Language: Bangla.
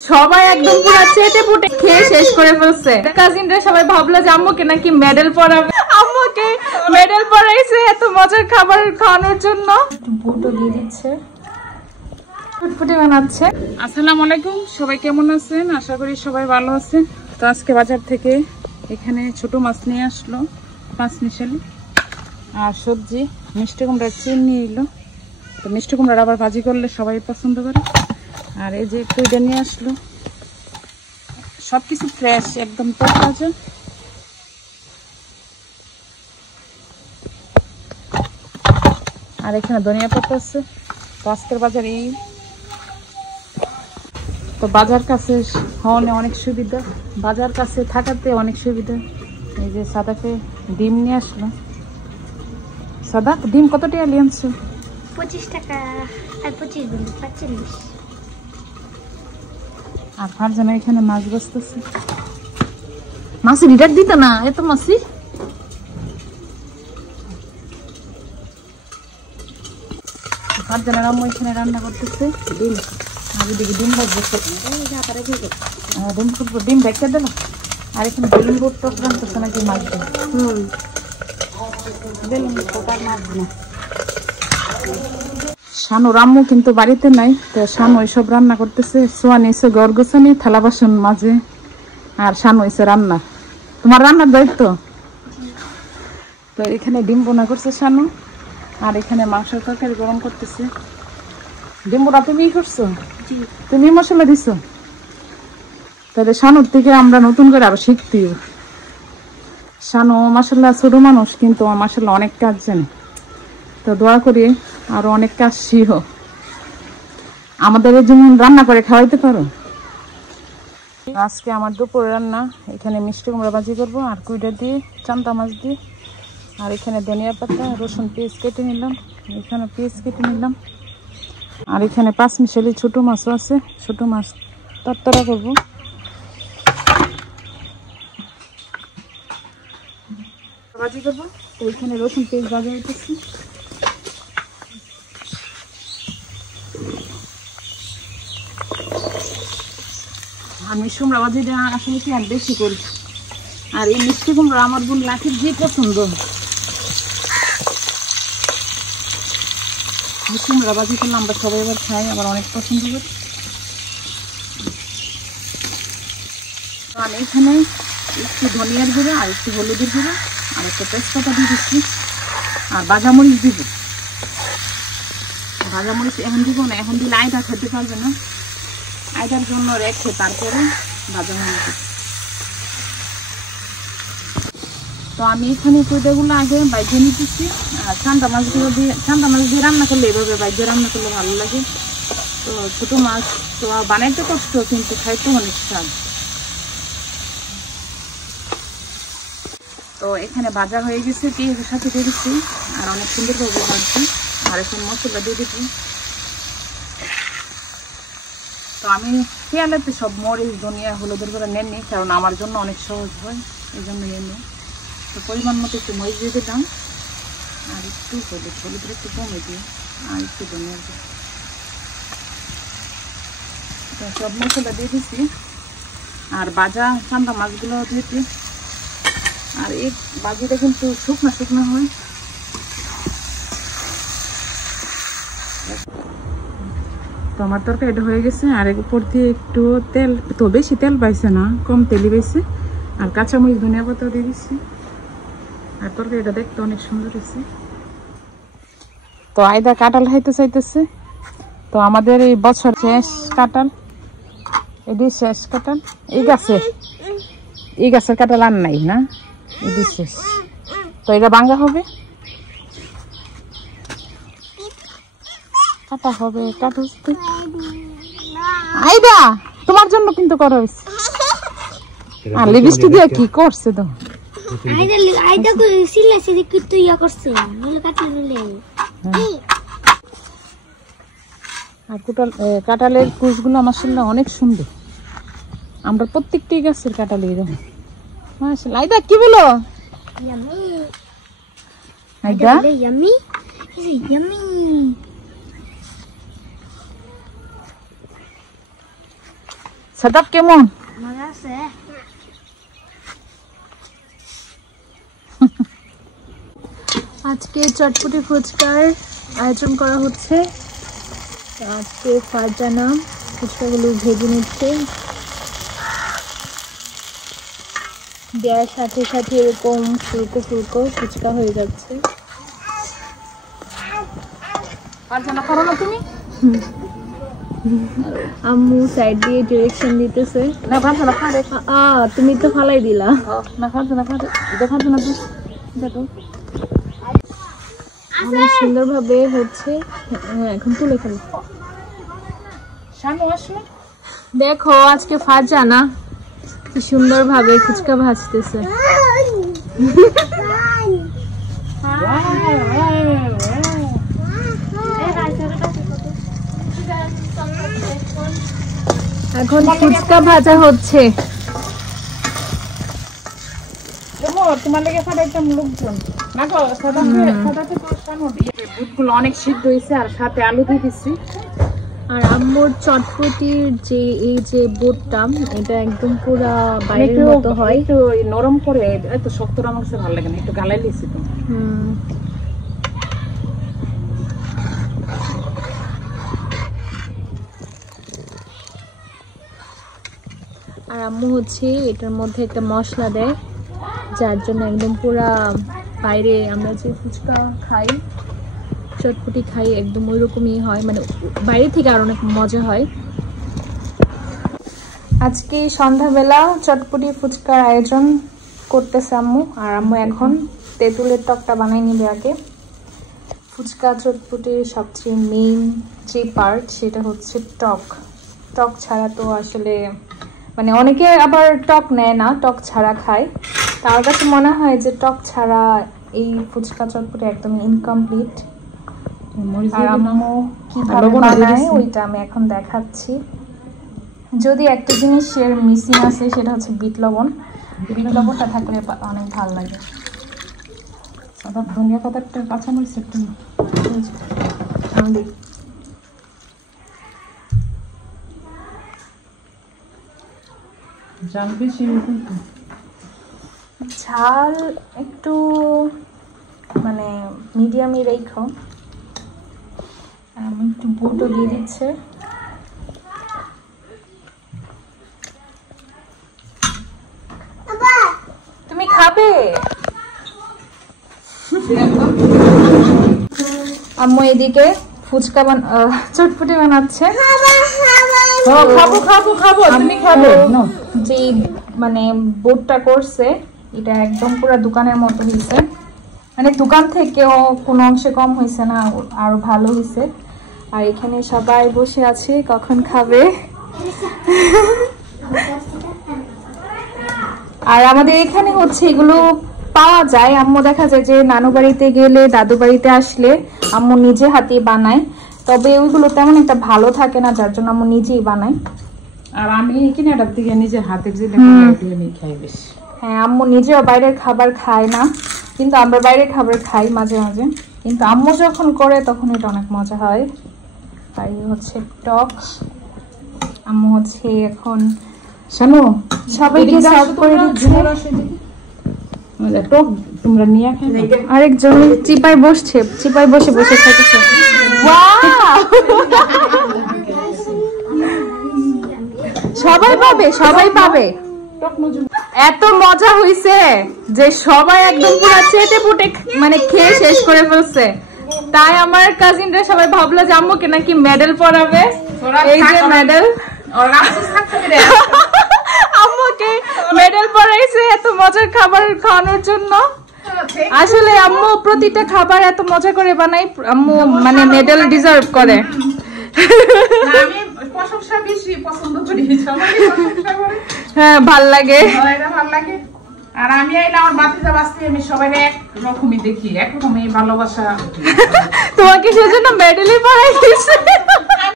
সবাই একদম পুরো চেটে পুটে খেয়ে শেষ করে ফেলছে। কাজিনরা সবাই ভাবলো যে আম্মুকে নাকি মেডেল পরাবে, আম্মুকে মেডেল পরাইছে এত মজার খাবার খাওয়ানোর জন্য। বুটো দিয়ে দিচ্ছে, ফুটফুটে বানাচ্ছে। আসসালামু আলাইকুম, সবাই কেমন আছেন? আশা করি সবাই ভালো আছেন। তো আজকে বাজার থেকে এখানে ছোট মাছ নিয়ে আসলো, 5 মিশালি, আর সবজি মিষ্টি কুমড়ার চিন নিয়ে এলো। তো মিষ্টি কুমড়ার আবার ভাজি করলে সবাই পছন্দ করে। আর এই যে কুইডা নিয়ে আসলো, সবকিছু ফ্রেশ একদম তাজা। আর এখানে ধনিয়া পাতা আছে। তো আজকের বাজার এই, তো বাজার কাছে হওয়ানে অনেক সুবিধা, বাজার কাছে থাকাতে অনেক সুবিধা। এই যে সাদাকে ডিম নিয়ে আসলো। সাদা ডিম কত টাকা নিয়ে আনছো? 25 টাকা আর 25 গুণ 45। আর ফারজানা এখানে মাছ বসতেছে। মাছি রিটার দিত না, এত মাছি। ফারজানার আম্মু এখানে রান্না করতেছে ডিম। আর এদিকে ডিম ভাজতেছে, ডিম ভেজে দিল। আর এখানে বেলুন বোর্ড টক রান্নতেছে নাকি মাছ দিয়ে। বেলুন পোকার মাছ না। শানু রাম্মু কিন্তু বাড়িতে নাই, তো শানু এইসব রান্না করতেছে। সোয়ানি এসে ঘর গোছানি, থালা বাসন মাঝে, আর শানু এসে রান্না। তোমার রান্নার দায়িত্ব। তো এখানে ডিম বোনা করছে শানু, আর এখানে মাংসের তরকারি গরম করতেছে। ডিম বোনা তুমি করছো? তুমি মশলা দিছো? তাহলে শানুর থেকে আমরা নতুন করে আরো শিখতে। শানু মাসাল্লাহ ছোট মানুষ, কিন্তু মাসাল্লাহ অনেক কাজ জানে। তো দোয়া করি আরো অনেক কাজ শিখো, আমাদের যেমন রান্না করে খাওয়াইতে পারো। আজকে আমার দুপুরে রান্না, এখানে মিষ্টি কুমড়া ভাজি করবো, আর কুইডা দিয়ে চান্দা মাছ দিয়ে। আর এখানে ধনিয়া পাতা, রসুন, পেঁয়াজ কেটে নিলাম। এখানে পেঁয়াজ কেটে নিলাম। আর এখানে 5 মিশালি ছোট মাছও আছে, ছোট মাছ তরতরা করবো। ভাজি করবো। তো এখানে রসুন পেঁয়াজ ভাজা হইতেছি। আর মিষ্টি কুমড়া ভাজিটা আসলে কি আর বেশি করি। আর এই মিষ্টি কুমড়া আমার বোন লাঠির যে পছন্দ। মিষ্টি কুমড়া ভাজি করলে আমরা সবাই এবার খাই, আবার অনেক পছন্দ করি। আর এখানে একটু ধনিয়ার গুঁড়ো, আর একটু হলুদের গুঁড়ো, আর একটা তেজপাতা দিয়ে দিচ্ছি। আর ভাজামরিচ দিব। ভাজামরিচ এখন দিব না, এখন দিলে আইডা খেতে পারবে না। আইডার জন্য রেখে তারপরে ভাজামরিচ দিব। তো আমি এখানে কুইডাগুলো আগে বাইজে নিতেছি। আর চান্দা মাছগুলো দিয়ে, চান্দা মাছ দিয়ে রান্না করলে এভাবে বাইজে রান্না করলে ভালো লাগে। তো ছোটো মাছ তো বানাইতে কষ্ট, কিন্তু খাইতে অনেক স্বাদ। তো এখানে ভাজা হয়ে গেছে, পেঁয়াজের সাথে দিয়ে দিচ্ছি। আর অনেক সুন্দরভাবে ভাজছি। আর এখন মশলা দিয়ে দিচ্ছি। তো আমি পেঁয়াজেতে সব মরিচ, ধনিয়া, হলুদের করে নেননি, কারণ আমার জন্য অনেক সহজ হয়, এই জন্য এনে। তো পরিমাণ মতো একটু মরিচ দিয়ে দিলাম, আর একটু হলুদের একটু কমে দিয়ে, আর একটু ধনিয়া দিয়ে। তো সব মশলা দিয়ে দিচ্ছি। আর ভাজা চান্দা মাছগুলো দিয়েছি। আর এই ভাজিটা কিন্তু শুকনো শুকনো হয়। তো আমার তরকারিটা হয়ে গেছে। আর উপর দিয়ে একটু তেল, তো বেশি তেল পাইছে না, কম তেলই পাইছে। আর কাঁচামরিচ, ধনিয়া পাতা দিয়ে দিচ্ছি। আর তরকারিটা দেখতে অনেক সুন্দর হয়েছে। তো আইদা কাঁঠাল খাইতে চাইতেছে। তো আমাদের এই বছর শেষ কাঁঠাল, এটি শেষ কাঁঠাল। এই গাছের কাঁঠাল আর নাই না, এটি শেষ। তো এটা ভাঙা হবে, কাটা হবে, কাটতে। আইদা তোমার জন্য কিন্তু করা হয়েছে। আর লিপস্টিক দিয়ে কি করছে তো? আইদা কো সিলাসি দি কি তুই ইয়া করছে, নলে কাটলে নলে। আর কাঁঠালের কুচগুলো মাশাআল্লাহ অনেক সুন্দর। আমরা প্রত্যেকটি গাছের কাঁঠাল এরকম মাশাআল্লাহ। আইদা কি বলো? ইয়ামি। আইদা ইয়ামি, ইয়ামি। সাদাব কেমন? মজা আছে। আজকে চটপটি ফুচকার আয়োজন করা হচ্ছে। আজকে ফারজানা ফুচকাগুলো ভেজে নিচ্ছে, দেওয়ার সাথে সাথে এরকম ফুলকো ফুলকো ফুচকা হয়ে যাচ্ছে। ফারজানা করো না তুমি? আম্মু সাইড দিয়ে ডিরেকশন দিতেছে। না ফারজানা ফারে। তুমি তো ফালাই দিলা। না ফারজানা ফারে। ফারজানা দেখো অনেক সুন্দরভাবে হচ্ছে। এখন তুলে ফেলো। শানু আসো। দেখো আজকে ফারজানা কি সুন্দরভাবে ফুচকা ভাজতেছে। এখন ফুচকা ভাজা হচ্ছে। তোমার লেগে ফাটাইতাম লোকজন। না গো সাদাতে তো শানু বুটগুলো অনেক সিদ্ধ হয়েছে আর সাথে আলু দিয়ে দিচ্ছি। আর আম্মুর চটপটির যে এই যে বোটটা, এটা একদম পুরা বাইরের মতো হয়, একটু নরম করে, এত শক্ত আমার কাছে ভালো লাগে না, একটু গালাই দিয়েছি তো। আর আম্মু হচ্ছে এটার মধ্যে একটা মশলা দেয়, যার জন্য একদম পুরা বাইরে আমরা যে ফুচকা খাই, চটপটি খাই, একদম ওই রকমই হয়, মানে বাইরে থেকে আর অনেক মজা হয়। আজকে সন্ধ্যাবেলা চটপটি ফুচকার আয়োজন করতেছে আম্মু। আর আম্মু এখন তেঁতুলের টকটা বানাই নিবে আগে। ফুচকা চটপটির সবচেয়ে মেইন যে পার্ট সেটা হচ্ছে টক। টক ছাড়া তো আসলে মানে অনেকে আবার টক নেয় না, টক ছাড়া খায়। তার কাছে মনে হয় যে টক ছাড়া এই ফুচকা চটপটি একদম ইনকমপ্লিট। আর আম্মু কিভাবে বানায় ওইটা আমি এখন দেখাচ্ছি। যদি একটা জিনিস এর মিসিং আছে সেটা হচ্ছে বিট লবণ। বিট লবণটা থাকলে অনেক ভালো লাগে। ধনিয়া পাতাটা কাঁচামরিচ একটু ঝাল একটু মানে মিডিয়ামই রেখো। আমি একটু বুটও দিয়ে দিচ্ছে। তুমি খাবে? আম্মু এদিকে ফুচকা চটপটি বানাচ্ছে। যে মানে বোটটা করছে এটা একদম পুরো দোকানের মতো হয়েছে, মানে দোকান থেকেও কোনো অংশে কম হয়েছে না, আরো ভালো হয়েছে। আর এখানে সবাই বসে আছে, কখন খাবে। আর আমাদের এখানে হচ্ছে এগুলো পাওয়া যায়। আম্মু দেখা যায় যে নানু বাড়িতে গেলে, দাদু বাড়িতে আসলে আম্মু নিজে হাতে বানায়, তবে ওইগুলো তেমন একটা ভালো থাকে না, যার জন্য আম্মু নিজেই বানায়। আর আমি কিনাটার থেকে নিজের হাতে খাই বেশি। হ্যাঁ, আম্মু নিজেও বাইরের খাবার খায় না, কিন্তু আমরা বাইরের খাবার খাই মাঝে মাঝে, কিন্তু আম্মু যখন করে তখন এটা অনেক মজা হয়। তাই হচ্ছে টক। আম্মু হচ্ছে এখন শানু সবাইকে সার্ভ করে দিচ্ছে। টক তোমরা নিয়ে খাবে। আরেকজন চিপায় বসছে, চিপায় বসে বসে খাইতেছে। সবাই পাবে, সবাই পাবে। এত মজা হইছে যে সবাই একদম পুরো চেটে পুটে মানে খেয়ে শেষ করে ফেলছে। তাই আমার কাজিনরা সবাই ভাবলো যে আম্মুকে নাকি মেডেল পরাবে। এই যে মেডেল, আম্মুকে মেডেল পরাইছে এত মজার খাবার খাওয়ানোর জন্য। আসলে আম্মু প্রতিটা খাবার এত মজা করে বানাই, আম্মু মানে মেডেল ডিজার্ভ করে। আমি প্রশংসা বেশি পছন্দ করি, সবাই প্রশংসা করে। হ্যাঁ, ভাল লাগে। ভালো লাগে। আর আমি আমার বাতিজা বাঁচতে আমি সবাই এক রকমই দেখি, একরকমই ভালোবাসা। তোমাকে সেজন্য মেডেলই পরাই দিয়েছে।